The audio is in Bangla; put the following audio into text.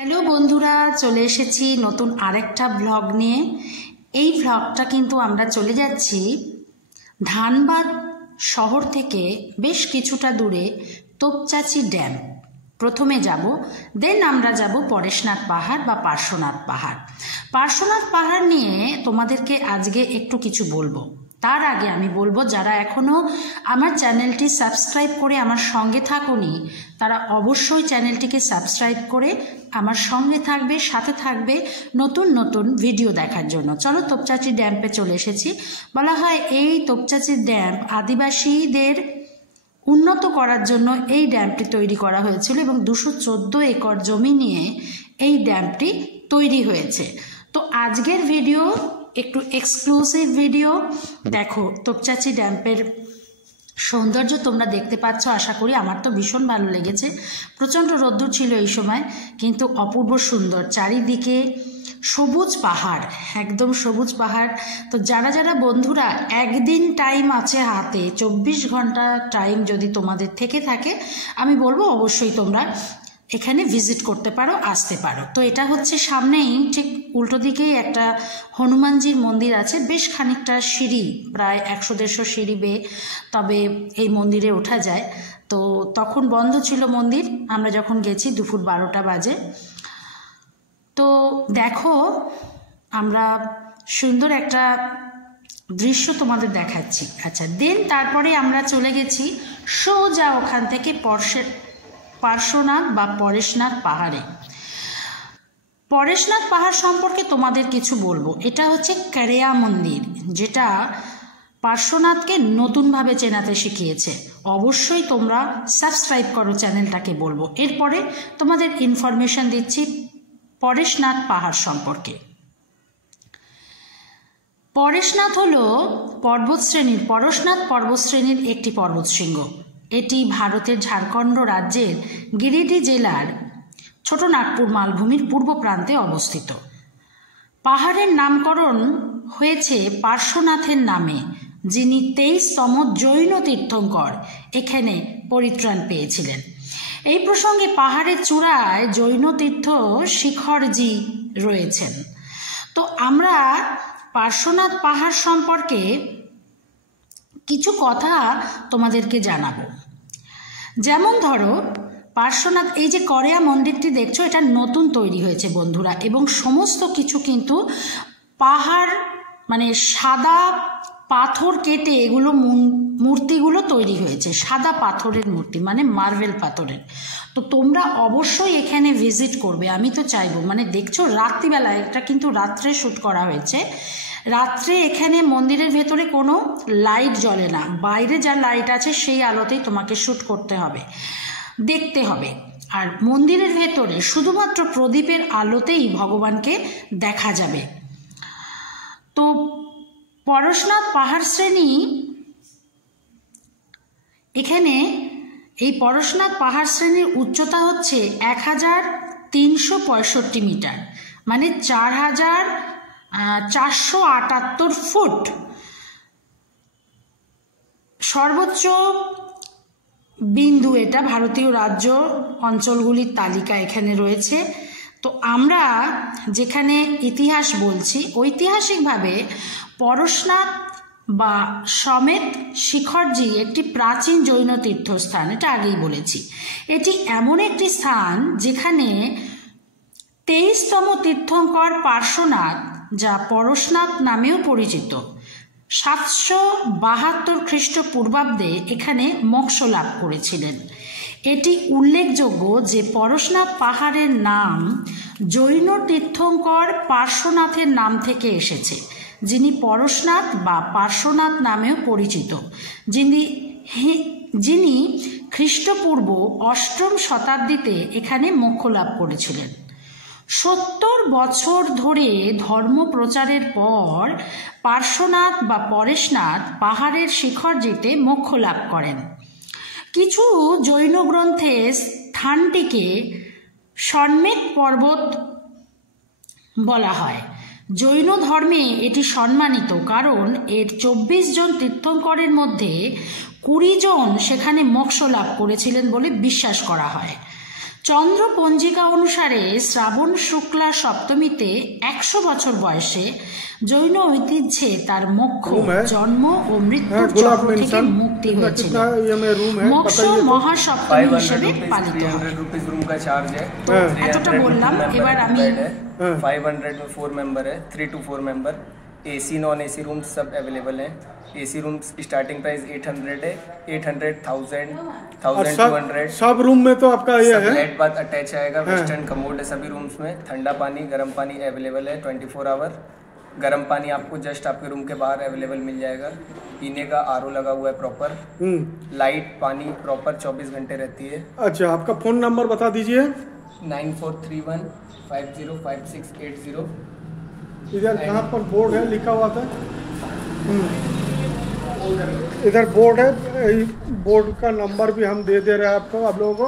হ্যালো বন্ধুরা, চলে এসেছি নতুন আরেকটা ব্লগ নিয়ে। এই ব্লগটা কিন্তু আমরা চলে যাচ্ছি ধানবাদ শহর থেকে বেশ কিছুটা দূরে তোপচাঁচি ড্যাম। প্রথমে যাব, দেন আমরা যাব পরেশনাথ পাহাড় বা পার্শ্বনাথ পাহাড়। পার্শ্বনাথ পাহাড় নিয়ে তোমাদেরকে আজকে একটু কিছু বলবো। তার আগে আমি বলবো, যারা এখনও আমার চ্যানেলটি সাবস্ক্রাইব করে আমার সঙ্গে থাকোনি, তারা অবশ্যই চ্যানেলটিকে সাবস্ক্রাইব করে আমার সঙ্গে থাকবে, সাথে থাকবে নতুন নতুন ভিডিও দেখার জন্য। চলো, তোপচাঁচি ড্যামে চলে এসেছি। বলা হয় এই তোপচাঁচি ড্যাম আদিবাসীদের উন্নত করার জন্য এই ড্যামটি তৈরি করা হয়েছিল এবং 214 একর জমি নিয়ে এই ড্যামটি তৈরি হয়েছে। তো আজকের ভিডিও একটু এক্সক্লুসিভ ভিডিও। দেখো, তোপচাঁচি ড্যামের সৌন্দর্য তোমরা দেখতে পাচ্ছ আশা করি। আমার তো ভীষণ ভালো লেগেছে। প্রচণ্ড রোদ্দুর ছিল এই সময়, কিন্তু অপূর্ব সুন্দর। চারিদিকে সবুজ পাহাড়, একদম সবুজ পাহাড়। তো যারা যারা বন্ধুরা একদিন টাইম আছে হাতে, 24 ঘন্টা টাইম যদি তোমাদের থেকে থাকে, আমি বলবো অবশ্যই তোমরা এখানে ভিজিট করতে পারো, আসতে পারো। তো এটা হচ্ছে সামনেই ঠিক উল্টো দিকেই একটা হনুমানজির মন্দির আছে। বেশ খানিকটা সিঁড়ি, প্রায় 100-150 সিঁড়ি বেয়ে তবে এই মন্দিরে ওঠা যায়। তো তখন বন্ধ ছিল মন্দির, আমরা যখন গেছি দুপুর 12টা বাজে। তো দেখো, আমরা সুন্দর একটা দৃশ্য তোমাদের দেখাচ্ছি। আচ্ছা, দেন তারপরে আমরা চলে গেছি সোজা ওখান থেকে পার্শ্বনাথ বা পরেশনাথ পাহাড়ে। পরেশনাথ পাহাড় সম্পর্কে তোমাদের কিছু বলবো। এটা হচ্ছে কারেয়া মন্দির, যেটা পার্শ্বনাথকে নতুনভাবে চেনাতে শিখিয়েছে। অবশ্যই তোমরা সাবস্ক্রাইব করো চ্যানেলটাকে, বলবো। এরপরে তোমাদের ইনফরমেশন দিচ্ছি পরেশনাথ পাহাড় সম্পর্কে। পরেশনাথ হলো পরশনাথ পর্বতশ্রেণীর একটি পর্বতশৃঙ্গ। এটি ভারতের ঝাড়খণ্ড রাজ্যের গিরিডি জেলার ছোটনাগপুর মালভূমির পূর্ব প্রান্তে অবস্থিত। পাহাড়ের নামকরণ হয়েছে পার্শ্বনাথের নামে, যিনি 23তম জৈন তীর্থঙ্কর এখানে পরিত্রাণ পেয়েছিলেন। এই প্রসঙ্গে পাহাড়ের চূড়ায় জৈন তীর্থ শিখরজি রয়েছেন। তো আমরা পার্শ্বনাথ পাহাড় সম্পর্কে কিছু কথা তোমাদেরকে জানাবো। যেমন ধরো, পার্শ্বনাথ, এই যে করেয়া মন্দিরটি দেখছো, এটা নতুন তৈরি হয়েছে বন্ধুরা, এবং সমস্ত কিছু কিন্তু পাহাড় মানে সাদা পাথর কেটে এগুলো মূর্তিগুলো তৈরি হয়েছে। সাদা পাথরের মূর্তি, মানে মার্বেল পাথরের। তো তোমরা অবশ্যই এখানে ভিজিট করবে, আমি তো চাইবো। মানে দেখছো রাত্রিবেলা, এটা কিন্তু রাত্রে শ্যুট করা হয়েছে। রাত্রে এখানে মন্দিরের ভেতরে কোনো লাইট জ্বলে না, বাইরে যা লাইট আছে সেই আলোতেই তোমাকে শ্যুট করতে হবে, দেখতে হবে। আর মন্দিরের ভেতরে শুধুমাত্র প্রদীপের আলোতেই ভগবানকে দেখা যাবে। তো পরেশনাথ পাহাড় শ্রেণী, এখানে এই পরেশনাথ পাহাড় শ্রেণীর উচ্চতা হচ্ছে 1365 মিটার, মানে 4478 ফুট। সর্বোচ্চ বিন্দু এটা। ভারতীয় রাজ্য অঞ্চলগুলির তালিকা এখানে রয়েছে। তো আমরা যেখানে ইতিহাস বলছি, ঐতিহাসিকভাবে পরেশনাথ বা সমেত শিখরজি একটি প্রাচীন জৈন তীর্থস্থান, এটা আগেই বলেছি। এটি এমন একটি স্থান যেখানে 23তম তীর্থঙ্কর পার্শ্বনাথ, যা পরশনাথ নামেও পরিচিত, 772 খ্রিস্টপূর্বাব্দে এখানে মোক্ষ লাভ করেছিলেন। এটি উল্লেখযোগ্য যে পরেশনাথ পাহাড়ের নাম জৈন তীর্থঙ্কর পার্শ্বনাথের নাম থেকে এসেছে, যিনি পরশনাথ বা পার্শ্বনাথ নামেও পরিচিত, যিনি খ্রিস্টপূর্ব 8ম শতাব্দীতে এখানে মোক্ষ লাভ করেছিলেন। 70 বছর ধরে ধর্ম প্রচারের পর পার্শ্বনাথ বা পরেশনাথ পাহাড়ের শিখরজিতে মোক্ষ লাভ করেন। কিছু জৈন গ্রন্থে স্থানটিকে সন্মেত পর্বত বলা হয়। জৈন ধর্মে এটি সম্মানিত, কারণ এর 24 জন তীর্থঙ্করের মধ্যে 20 জন সেখানে মোক্ষ লাভ করেছিলেন বলে বিশ্বাস করা হয়। চন্দ্র পঞ্জিকা অনুসারে শ্রাবণ শুক্লা সপ্তমীতে 100 বছর বয়সে জৈন ঐতিহ্যে তার মোক্ষ জন্ম ও মৃত্যুর চক্র থেকে মুক্তি হয়েছিল। মোক্ষ মহাসপ্তমী হিসেবে পালিত হয়। এতটা বললাম, এবার আমি 500 में 4 मेंबर है, 3 to 4 member. AC non AC rooms सब अवेलेबल हैं। एसी रूम्स स्टार्टिंग प्राइस 800 है, 800, 1000, 1200। सब रूम में तो आपका ये है बेड बाथ अटैच आएगा, वेस्टर्न कमोड है सभी रूम्स में। ठंडा पानी गर्म पानी अवेलेबल है 24 आवर। गर्म पानी आपको जस्ट आपके रूम के बाहर अवेलेबल मिल जाएगा। पीने का आरओ लगा हुआ है प्रॉपर। लाइट पानी प्रॉपर 24 घंटे रहती है। अच्छा, आपका फ़ोन नंबर बता दीजिए। 9431505680। इधर कहाँ पर बोर्ड है लिखा हुआ था? इधर बोर्ड है, बोर्ड का नंबर भी हम दे दे रहे हैं आपको, आप लोगों को।